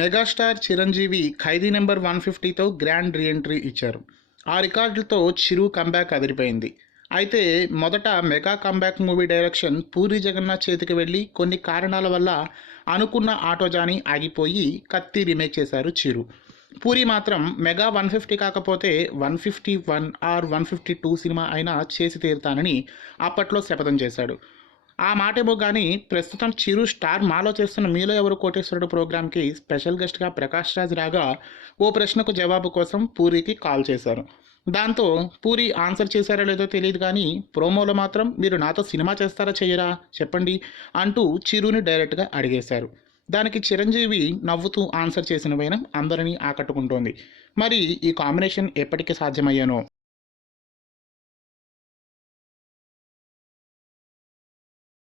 Megastar Chiranjeevi Khaidi number one ఫిఫ్టీతో grand reentry ఇచ్చారు. ఆ రికార్డులతో చిరు కంబ్యాక్ అదిరిపోయింది. అయితే మొదట mega comeback movie direction Puri Jagannath చేతికి వెళ్ళి కొన్ని కారణాల వల్ల అనుకున్న ఆటోజాని ఆగిపోయి కత్తి రీమేక్ చేశారు చిరు. పూరి మాత్రం మెగా వన్ ఫిఫ్టీ కాకపోతే one fifty one or one fifty two cinema అయినా చేసి తీరుతానని అప్పట్లో శపథం చేశాడు. ఆ మాటేమో కానీ ప్రస్తుతం చిరు స్టార్ మాలో చేస్తున్న మీలో ఎవరు కోటేశ్వరుడు ప్రోగ్రామ్కి స్పెషల్ గెస్ట్గా ప్రకాష్ రాజ్ రాగా ఓ ప్రశ్నకు జవాబు కోసం పూరికి కాల్ చేశారు. దాంతో పూరి ఆన్సర్ చేశారో లేదో తెలియదు కానీ ప్రోమోలో మాత్రం మీరు నాతో సినిమా చేస్తారా చెయ్యరా చెప్పండి అంటూ చిరుని డైరెక్ట్గా అడిగేశారు. దానికి చిరంజీవి నవ్వుతూ ఆన్సర్ చేసిన వైనం అందరినీ ఆకట్టుకుంటోంది. మరి ఈ కాంబినేషన్ ఎప్పటికి సాధ్యమయ్యానో?